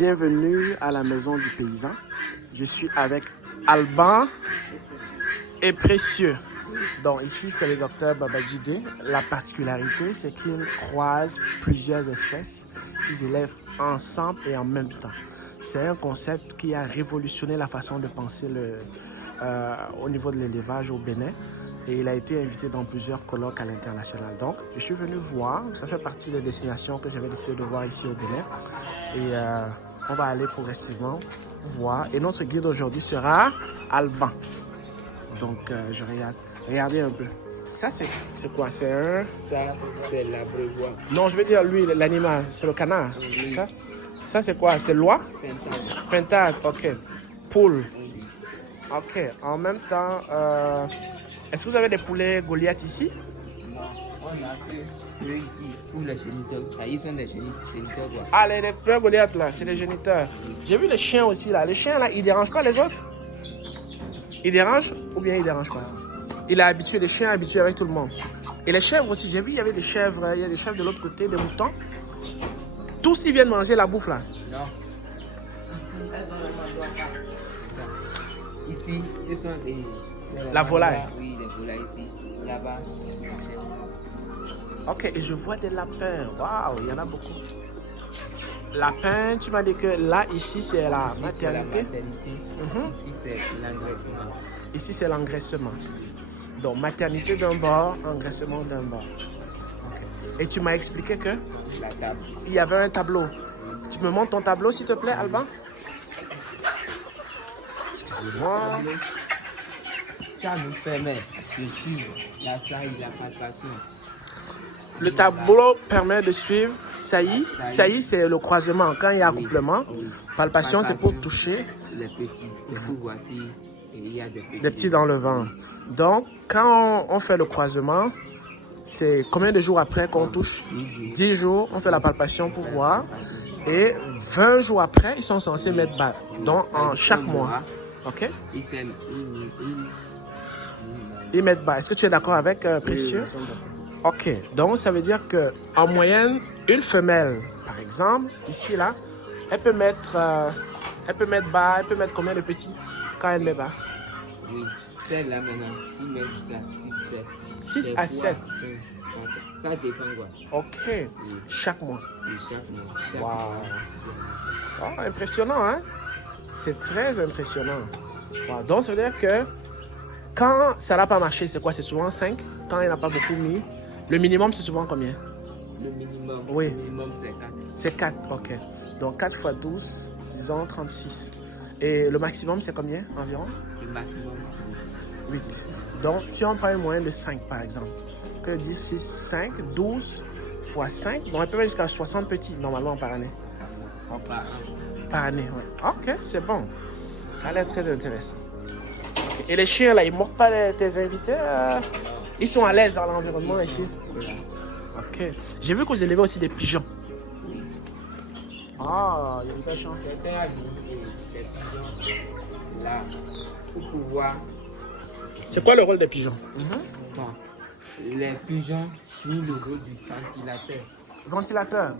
Bienvenue à la maison du paysan. Je suis avec Alban et Précieux. Donc ici, c'est le docteur Babajide. La particularité, c'est qu'ils croisent plusieurs espèces qu'ils élèvent ensemble et en même temps. C'est un concept qui a révolutionné la façon de penser au niveau de l'élevage au Bénin. Et il a été invité dans plusieurs colloques à l'international. Donc, je suis venu voir. Ça fait partie des destinations que j'avais décidé de voir ici au Bénin. Et on va aller progressivement voir. Et notre guide aujourd'hui sera Alban. Donc, je regarde. Regardez un peu. Ça, c'est quoi? C'est un... Ça, c'est la brevoie. Non, je veux dire, lui, l'animal. C'est le canard. Oui. Ça c'est quoi? C'est loi? Pentade. Pentade, ok. Poule. Ok. En même temps, est-ce que vous avez des poulets Goliath ici? Non, on a que deux ici, ou les géniteurs. Ça, ils sont des géniteurs, quoi. Ah, les poulets Goliath là, c'est les géniteurs. J'ai vu les chiens aussi là. Les chiens là, ils dérangent pas les autres? Ils dérangent ou bien ils dérangent pas? Il est habitué, les chiens habitués avec tout le monde. Et les chèvres aussi, j'ai vu, il y avait des chèvres, il y a des chèvres de l'autre côté, des moutons. Tous, ils viennent manger la bouffe là. Non. Ici, elles sont vraiment ça. Ici, ce sont des... La volaille. Oui, les volailles ici. Là-bas, les chèvres. Ok, et je vois des lapins. Waouh, il y en a beaucoup. Lapin, tu m'as dit que là, ici, c'est la Ici, maternité. c'est la maternité. Mhm. Ici, c'est l'engraissement. Ici, c'est l'engraissement. Donc, maternité d'un bord, engraissement d'un bord. Ok. Et tu m'as expliqué que La table. il y avait un tableau. Tu me montres ton tableau, s'il te plaît, Alban? Excusez-moi. Ça nous permet de suivre la saillie, la palpation. Le tableau permet de suivre saillie. Saillie, c'est le croisement. Quand il y a accouplement, palpation, c'est pour toucher Les petits. C'est pour voir si il y a des petits. des petits dans le ventre. Donc, quand on fait le croisement, c'est combien de jours après qu'on touche? 10 jours, on fait la palpation pour voir. Et 20 jours après, ils sont censés mettre bas. Donc, en chaque mois. OK? Il fait Ils mettent bas. Est-ce que tu es d'accord avec Précieux? OK. Donc, ça veut dire que en moyenne, une femelle, par exemple, ici, là, elle peut mettre bas, elle peut mettre combien de petits quand elle met bas? Oui, celle-là maintenant, il met jusqu'à 6, 7. 6 à 7. Ça dépend quoi. OK. Oui. Chaque mois. Oui, chaque mois. Chaque Wow. mois. Oh, impressionnant, hein? C'est très impressionnant. Wow. Donc, ça veut dire que quand ça n'a pas marché, c'est quoi? C'est souvent 5. Quand il n'a pas beaucoup mis. Le minimum, c'est souvent combien? Le minimum, Oui. le minimum c'est 4. C'est 4, ok. Donc 4 fois 12, disons 36. Et le maximum, c'est combien environ? Le maximum 8. Donc, si on prend un moyen de 5, par exemple, que 10, 6, 5, 12 fois 5, donc on peut aller jusqu'à 60 petits, normalement, par année. 8 par an. Par année, oui. Ok, c'est bon. Ça a l'air très intéressant. Ok. Et les chiens, là, ils ne mordent pas tes invités? Ils sont à l'aise dans l'environnement ici? C'est ça. Ok. J'ai vu que vous élevez aussi des pigeons. Ah, il y a des pigeons. Quelqu'un a dit des pigeons là pour pouvoir. C'est quoi le rôle des pigeons? Bon, les pigeons jouent le rôle du ventilateur. Ventilateur.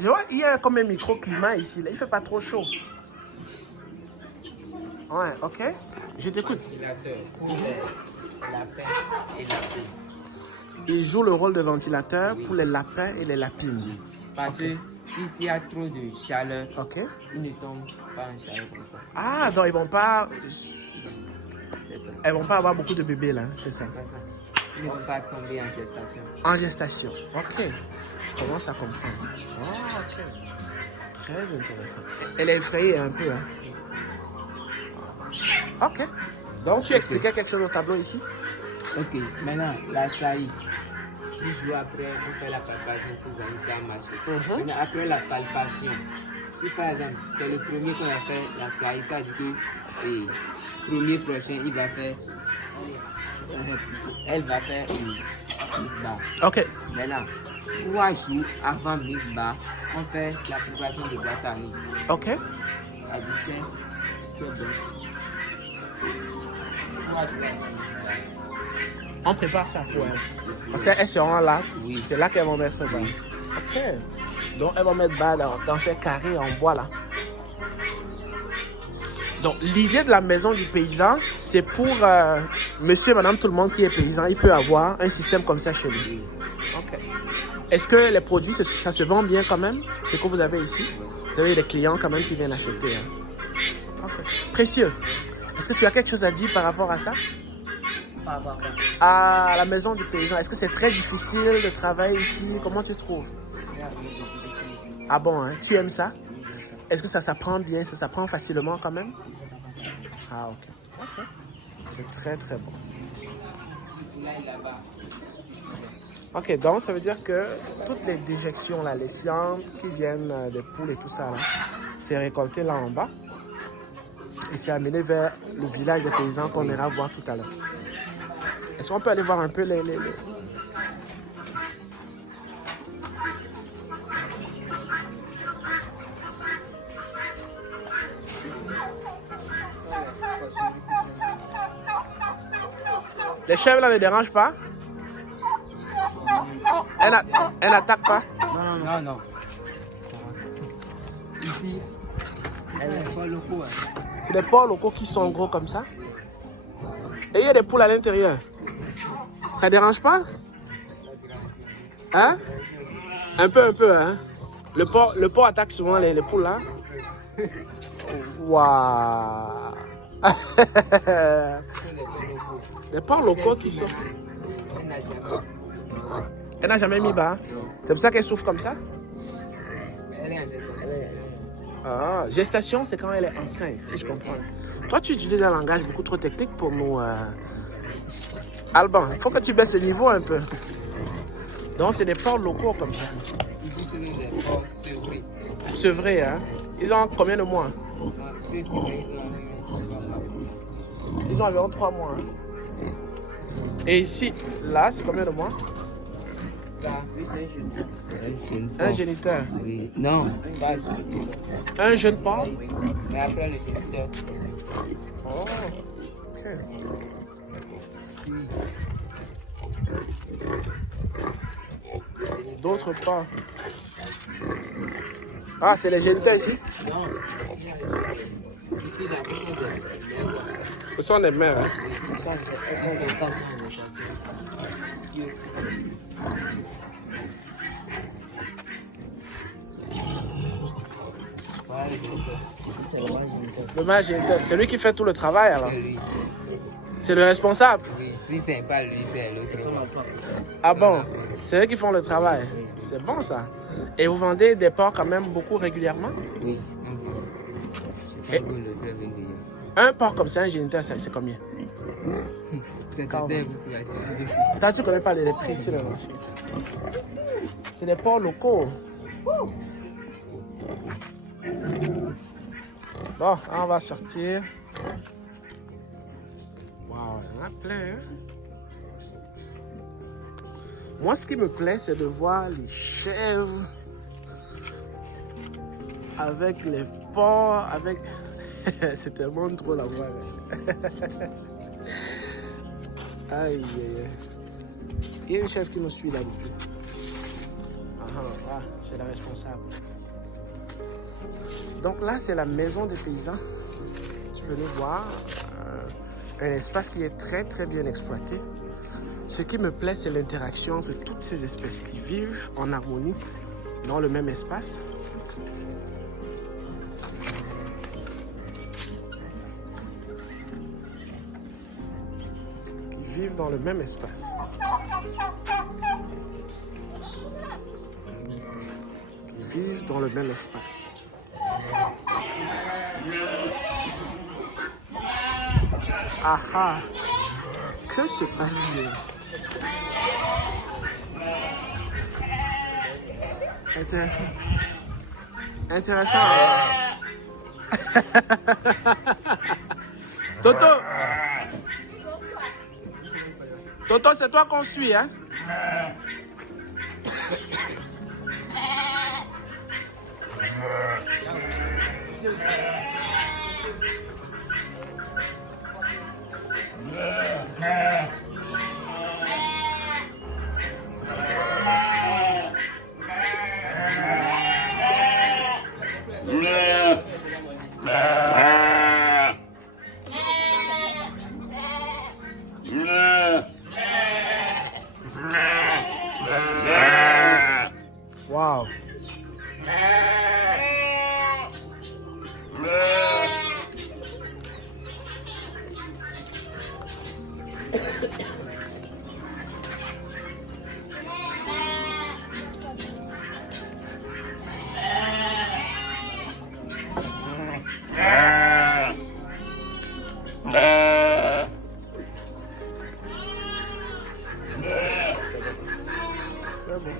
Je vois, il y a comme un microclimat ici. Là. Il ne fait pas trop chaud. Ouais, ok. Je t'écoute. Ventilateur pour les lapins et lapines. Il joue le rôle de ventilateur pour les lapins et les lapines. Parce que s'il y a trop de chaleur, Ok. ils ne tombent pas en chaleur comme ça. Ah, donc ils vont pas... C'est ça. Elles vont pas avoir beaucoup de bébés là, c'est ça. C'est ça. Ils ne vont pas tomber en gestation. En gestation. Ok. Je commence à comprendre. Ah, ok. Très intéressant. Elle est effrayée un peu, hein. Ok. Donc tu expliquais quelque chose au tableau ici? Ok, maintenant la saillie. Toujours après, on fait la palpation pour voir si ça a marché. Maintenant, après la palpation, si par exemple c'est le premier qu'on a fait la saillie, ça dit que le premier prochain, il va faire. Elle va faire mise bas. Ok. Maintenant, 3 jours avant mise bas, on fait la préparation de boîte à nuit. Ok. À 17 bon. On prépare ça pour elles. Parce qu'elles seront là. Oui. C'est là qu'elles vont mettre bas. Ok. Donc elles vont mettre bas dans ces carrés en bois là. Donc, l'idée de la maison du paysan, c'est pour monsieur et madame tout le monde qui est paysan, il peut avoir un système comme ça chez lui. Ok. Est-ce que les produits, ça se vend bien quand même, ce que vous avez ici? Vous avez des clients quand même qui viennent acheter. Hein? Ok. Précieux, est-ce que tu as quelque chose à dire par rapport à ça? Par rapport à quoi? À la maison du paysan, est-ce que c'est très difficile de travailler ici? Comment tu trouves? Ah bon, hein? Tu aimes ça? Est-ce que ça s'apprend bien? Ça s'apprend facilement quand même? Ah ok. Ok. C'est très très bon. Ok, donc ça veut dire que toutes les déjections là, les fientes qui viennent des poules et tout ça là, c'est récolté là en bas et c'est amené vers le village des paysans qu'on ira voir tout à l'heure. Est-ce qu'on peut aller voir un peu les... Les chèvres là ne dérangent pas? Elle n'attaque pas? Non, non. Ici, elle est pas locaux. C'est des porcs locaux qui sont gros comme ça? Et il y a des poules à l'intérieur. Ça dérange pas? Hein? Un peu, hein? Le porc attaque souvent les poules là. Waouh! Les porcs locaux qui sont... Elle n'a jamais mis bas. C'est pour ça qu'elle souffre comme ça? Ah, gestation, c'est quand elle est enceinte, si je comprends. Toi, tu utilises un langage beaucoup trop technique pour nous. Alban, il faut que tu baisses le niveau un peu. Donc, c'est des porcs locaux comme ça. Ici, c'est des porcs sevrés. Sevrés, hein? Ils ont combien de mois? Ils ont environ 3 mois. Hein? Et ici, là, c'est combien de mois? Ça, oui, c'est un géniteur. Un géniteur? Oui. Non, pas un jeune porc? Mais après le géniteur. Oh, ok. D'autres porcs? Ah, c'est les géniteurs ici? Non. Ici, là, Ce sont des mères. Hein? ce sont des tas. Le mâle géniteur, c'est lui qui fait tout le travail alors? C'est lui. C'est le responsable? Oui, si c'est pas lui, c'est l'autre. Ah bon? C'est eux qui font le travail? C'est bon ça. Et vous vendez des porcs quand même beaucoup régulièrement? Oui, on vend. C'est pas le très régulier. Un porc comme ça, un géniteur, c'est combien? C'est un dingue. Toi, tu connais pas les prix sur le marché. C'est des porcs locaux. Bon, on va sortir. Waouh, il y en a plein. Hein? Moi, ce qui me plaît, c'est de voir les chèvres avec les porcs, avec... C'est tellement drôle à voir. Aïe, aïe, aïe. Il y a une chèvre qui nous suit là depuis. Ah, c'est la responsable. Donc là, c'est la maison des paysans. Tu venez voir un espace qui est très très bien exploité. Ce qui me plaît, c'est l'interaction entre toutes ces espèces qui vivent en harmonie dans le même espace. Qui vivent dans le même espace. Qui vivent dans le même espace. Ah ah! Que se passe-t-il? Intéressant. Hein? Toto! Toto, c'est toi qu'on suit, hein? Wow. C'est bon.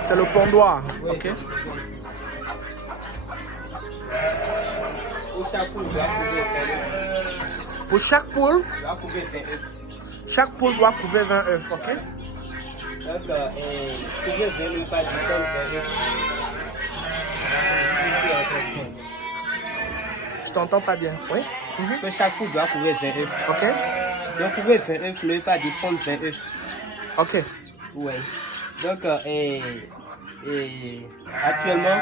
C'est le pondoir, Oui. ok? Pour chaque poule doit couver 20 œufs. Pour chaque poule, Doit couver 20 œufs. chaque poule doit couver 20 œufs, ok? Donc, couver 20 œufs, pas du tout 20 œufs. Je t'entends pas bien, oui? Que chaque poule doit couvrir 20 œufs. Ok? Donc, couvrir 20 œufs, ne veut pas dire prendre 20 œufs. Ok. Oui. Donc, actuellement,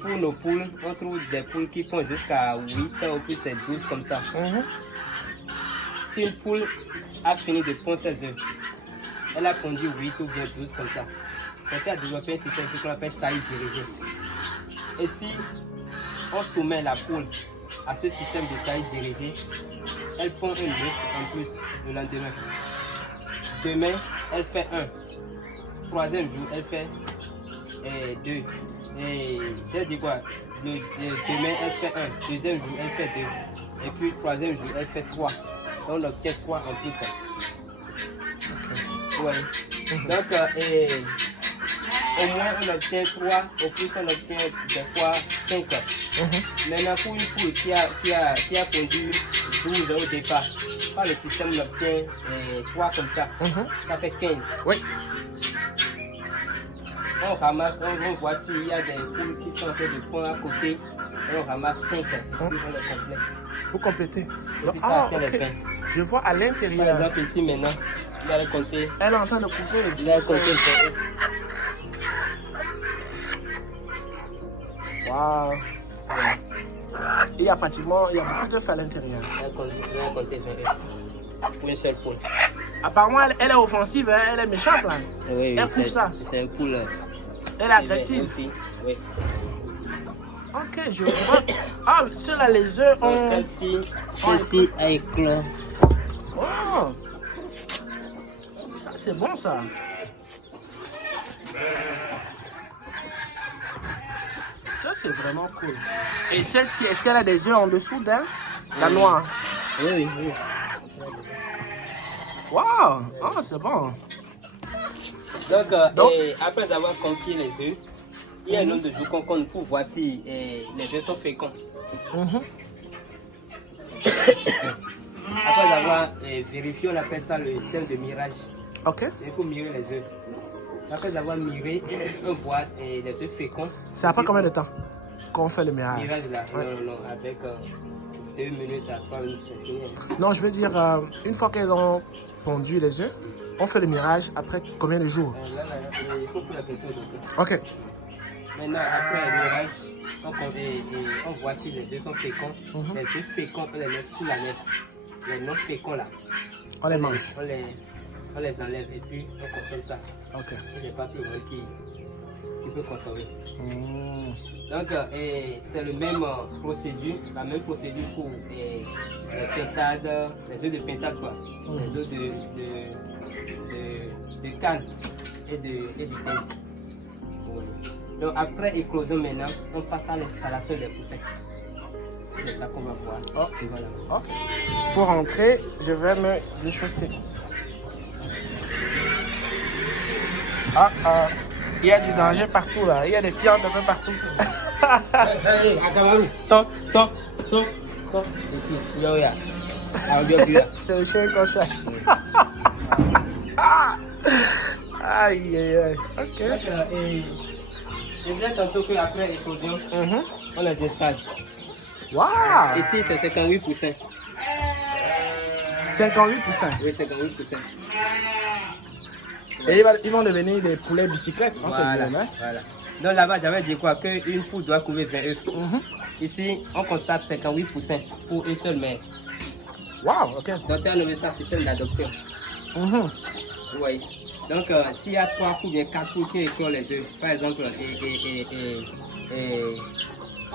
pour nos poules, on trouve des poules qui pondent jusqu'à 8 ou plus c'est 12 comme ça. Si une poule a fini de pondre ses œufs, elle a pondu 8 ou bien 12 comme ça. Elle a développé un système qu'on appelle saillie dirigée. Et si on soumet la poule à ce système de saillie dirigée, elle pond un œuf en plus le lendemain. Demain, elle fait 1. Troisième jour, elle fait 2. Et j'ai dit quoi? Demain, elle fait 1. Deuxième jour, elle fait 2. Et puis, troisième jour, elle fait 3. On obtient 3 en plus. Ouais. Donc, au moins, on obtient 3. Au plus, on obtient des fois 5. Maintenant, pour une poule qui a pondu 12 au départ, par le système, on obtient 3 comme ça. Ça fait 15. Oui. On ramasse, on voit s'il y a des poules qui sont en train de pondre à côté. Et on ramasse 5. Et puis on les complète. Vous complétez. Et puis ça Ah, atteint les ok. 20. Je vois à Par l'intérieur. exemple, ici maintenant, il a compté. Elle est en train de couper. Il a compté 20 œufs. Wow. Il y a pratiquement, il y a beaucoup d'œufs à l'intérieur. Il a compté 20 œufs. Pour une seule poule. Apparemment, elle est offensive, hein, elle est méchante là. Oui, Elle coupe ça. c'est un poule. Elle est agressive. Aussi. Oui. Ok, je vois. Ah, ceux-là, les œufs Donc, ont. celle-ci a éclos. Oh! Ça, c'est bon ça. Ça, c'est vraiment cool. Et celle-ci, est-ce qu'elle a des œufs en dessous d'elle? La noire. Oui, oui. Waouh! Oh, c'est bon. Donc, Donc- après avoir confié les œufs, il y a un nombre de jours qu'on compte pour voir si les œufs sont féconds. Après avoir vérifié, on appelle ça le système de mirage. Ok. Il faut mirer les œufs. Après avoir miré, on voit les œufs féconds. C'est après combien de temps qu'on fait le mirage? Mirage là, Ouais. non, avec 2 minutes à 3 minutes, c'est fini. Non, je veux dire, une fois qu'elles ont pondu les œufs, on fait le mirage après combien de jours? Là, il faut poser la question au docteur. Ok. Maintenant, après le mirage, on voit si les œufs sont féconds. Les œufs féconds, on les laisse sous la lèvre. Les non féconds là, On les mange. on les enlève et puis on consomme ça. Ok. Il n'y a pas tout le monde qui peut consommer. Donc, c'est le même procédure, la même procédure pour les pintades, les œufs de pintade quoi. Les œufs de canne et de vitesse. Ouais. Donc après éclosion maintenant, on passe à l'installation des poussins. C'est ça qu'on va voir. Oh. Et voilà. Ok. Pour rentrer, je vais me déchausser. Ah, ah. Il y a du danger partout là. Il y a des fientes un peu partout. Hey, Akamaru, ton. Ici, yo, ya. C'est le chien qu'on chasse. Aïe, aïe, aïe. Ok. Je disais tantôt qu'après l'éclosion, on les installe. Waouh! Ici, c'est 58 poussins. 58%. Oui, 58 poussins. Et ils vont devenir des poulets bicyclettes. Entre Voilà, guillemets. voilà. Donc là-bas, j'avais dit quoi? Qu'une poule doit couver 20 œufs. Ici, on constate 58% pour une seule mère. Wow, ok. Donc, on a nommé ça système d'adoption. Oui. Donc, s'il y a 3 poules, bien 4 poules qui éclosent les œufs, par exemple,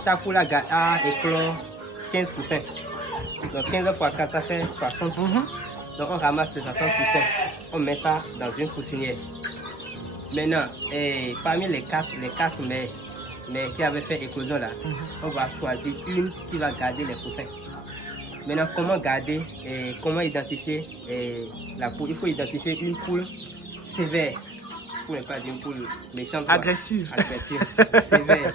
chaque poule a éclos 15%. Donc, 15 fois 4, ça fait 60. Donc, on ramasse les 60%. On met ça dans une poussinière. Maintenant, parmi les quatre mères qui avaient fait éclosion là, on va choisir une qui va garder les poussins. Maintenant, comment garder et comment identifier la poule? Il faut identifier une poule sévère, pour ne pas dire une poule méchante. Agressive. Agressive, sévère.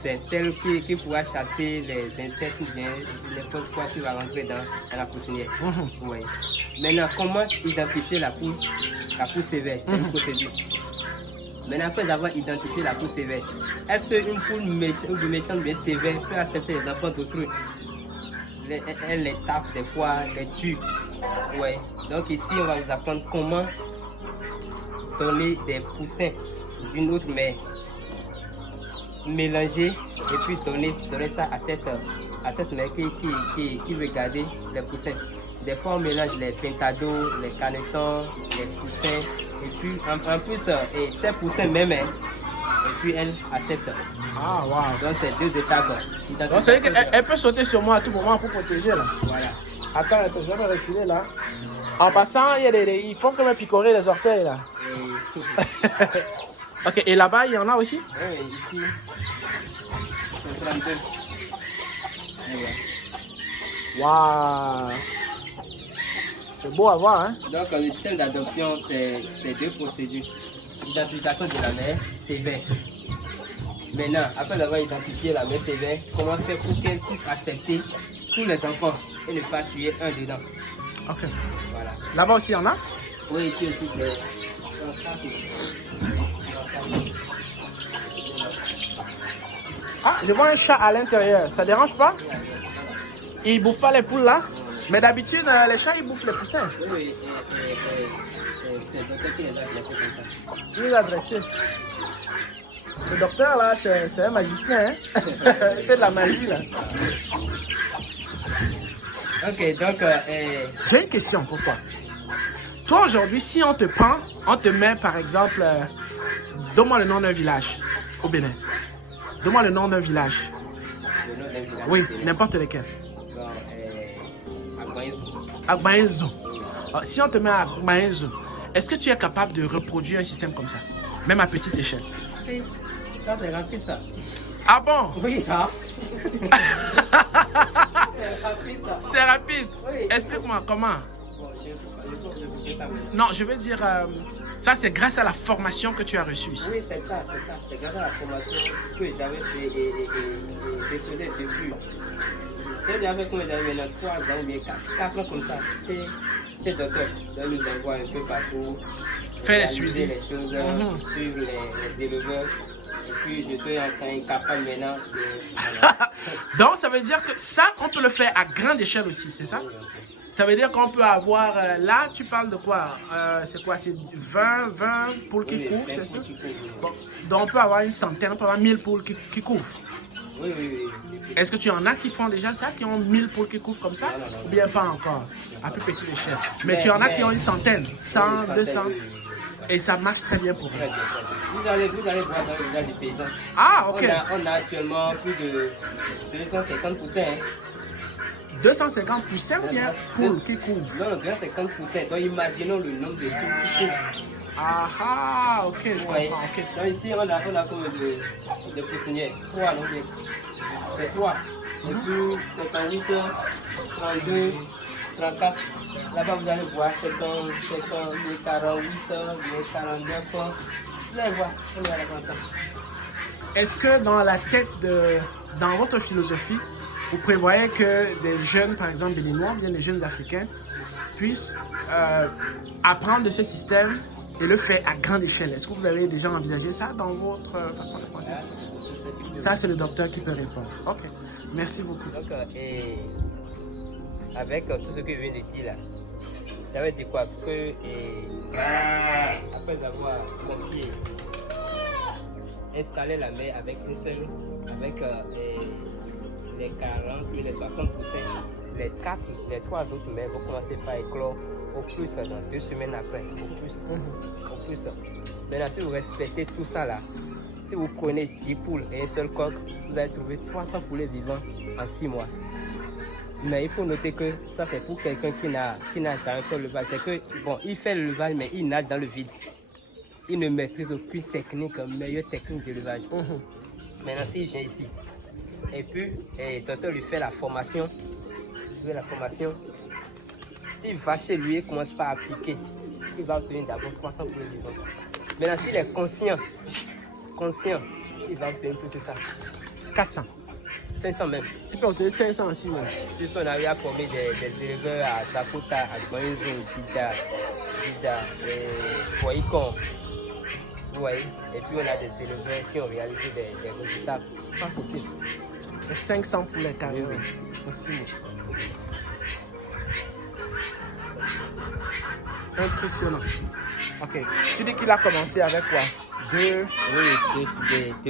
C'est telle qui pourra chasser les insectes ou bien n'importe quoi qui va rentrer dans la poussinière. Ouais. Maintenant, comment identifier la poule sévère? C'est une procédure. Maintenant, après avoir identifié la poule sévère, est-ce qu'une poule méchante bien sévère peut accepter les enfants d'autrui? Elle les tape des fois, les tue. Ouais. Donc ici, on va vous apprendre comment donner des poussins d'une autre mère. Mélanger et puis donner ça à cette mère qui veut garder les poussins. Des fois, on mélange les pintados, les canetons, les poussins. Et puis, en plus, ces poussins même, et puis elle accepte. Ah, wow. Donc, c'est 2 étapes. Donc, ça veut dire qu'elle peut sauter sur moi à tout moment pour protéger, là. Voilà. Attends, je vais me reculer, là. En passant, ils font comme picorer les orteils, là. Ok, et là-bas, il y en a aussi? Oui, ici, c'est 32. Waouh! C'est beau à voir, hein? Donc, le système d'adoption, c'est 2 procédures. Identification de la mère sévère. Maintenant, après avoir identifié la mère sévère, comment faire pour qu'elle puisse accepter tous les enfants et ne pas tuer un dedans? Ok. Voilà. Là-bas aussi, il y en a? Oui, ici aussi, c'est... Ah, je vois un chat à l'intérieur. Ça dérange pas? Il bouffe pas les poules là? Mais d'habitude, les chats, ils bouffent les poussins. Oui, c'est le docteur qui les a dressés comme ça. Il les a dressés. Le docteur là, c'est un magicien. Hein? Il fait de la magie là. Ok, donc... J'ai une question pour toi. Toi aujourd'hui, si on te prend, on te met par exemple... donne-moi le nom d'un village au Bénin. Donne-moi le nom d'un village. Le nom d'un village. Oui, n'importe lequel. Agbaenzo. Si on te met à Agbaenzo, est-ce que tu es capable de reproduire un système comme ça? Même à petite échelle. Oui, ça c'est rapide ça. Ah bon? Oui, hein? C'est rapide. Oui. Explique-moi comment. Bon, je Non, je veux dire, ça c'est grâce à la formation que tu as reçue ici. Oui, c'est ça. C'est grâce à la formation que j'avais fait et je faisais depuis. J'avais combien d'années maintenant? 3 ans ou bien 4 ans comme ça. C'est docteur. Donc nous envoie un peu partout. Faire les suivis. Les choses, suivre les éleveurs. Et puis je suis incapable maintenant de... Donc ça veut dire que ça, on peut le faire à grande échelle aussi, c'est ça? Ça veut dire qu'on peut avoir, là tu parles de quoi? C'est quoi? C'est 20 poules qui couvrent, c'est ça? Bon, donc on peut avoir une centaine, on peut avoir 1000 poules qui couvrent. Oui. Est-ce que tu en as qui font déjà ça, qui ont 1000 poules qui couvrent comme ça? Non. Ou bien pas encore, à plus petite échelle. Mais tu en as qui ont une centaine, 100, 200. Et ça marche très bien pour eux. Vous allez voir dans le village des paysans. Ah, ok. On a actuellement plus de 250 poussins. 250 poussins ou bien poules qui couvrent? Non, 250 poussins. Donc imaginons le nombre de poules qui couvrent. Ah, ok, je comprends. Ouais. Ok. Donc ici, on a combien de poussinières? 3, non bien. C'est 3. Et puis 58, 32, 34. Là-bas, vous allez voir 50, 48, 49. Vous allez voir, on est à la grande. Est-ce que dans votre philosophie, vous prévoyez que des jeunes, par exemple béninois, bien des jeunes africains, puissent apprendre de ce système et le faire à grande échelle? Est-ce que vous avez déjà envisagé ça dans votre façon de penser? Ça, c'est le docteur qui peut répondre. Ok, merci beaucoup. Donc, avec tout ce que je viens de dire là, j'avais dit quoi? Que après avoir confié installer la mère avec une seule, avec les 40 ou les 60%. Les 3 autres mères vont commencer par éclore au plus dans 2 semaines après, au plus. Au plus. Maintenant, si vous respectez tout ça là, si vous prenez 10 poules et un seul coq, vous allez trouver 300 poulets vivants en 6 mois. Mais il faut noter que ça c'est pour quelqu'un qui n'a jamais fait le levage. C'est que, bon, il fait le levage mais il nage dans le vide. Il ne maîtrise aucune technique, meilleure technique de levage. Maintenant, s'il vient ici, et puis, le docteur lui fait la formation, s'il va chez lui et commence par appliquer, il va obtenir d'abord 300 poulets vivants. Maintenant, s'il est conscient, il va obtenir tout ça. 400. 500 même. Il peut obtenir 500 aussi. Même. Plus on arrive à former des éleveurs à Sakota, à Gbanzo, Dida, Poikon. Vous voyez? Et puis on a des éleveurs qui ont réalisé des résultats pas possibles. 500 poulets carrément. Oui. Aussi. Impressionnant. Ok. Tu dis qu'il a commencé avec quoi? Deux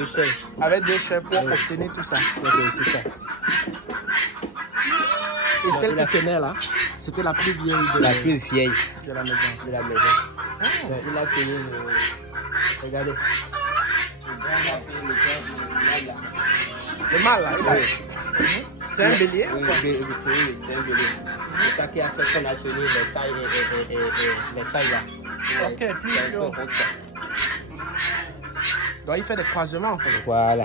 chefs. Avec 2 chefs pour obtenir tout ça. Tout ça. Et celle qui tenait là, c'était la plus vieille plus vieille de la maison. de la maison. Il a tenu regardez. Le mâle là, c'est un bélier? Oui, c'est un bélier. C'est ça qui a fait qu'on a tenu les tailles là. Ok, plus haut. Donc il fait des croisements en fait. Voilà.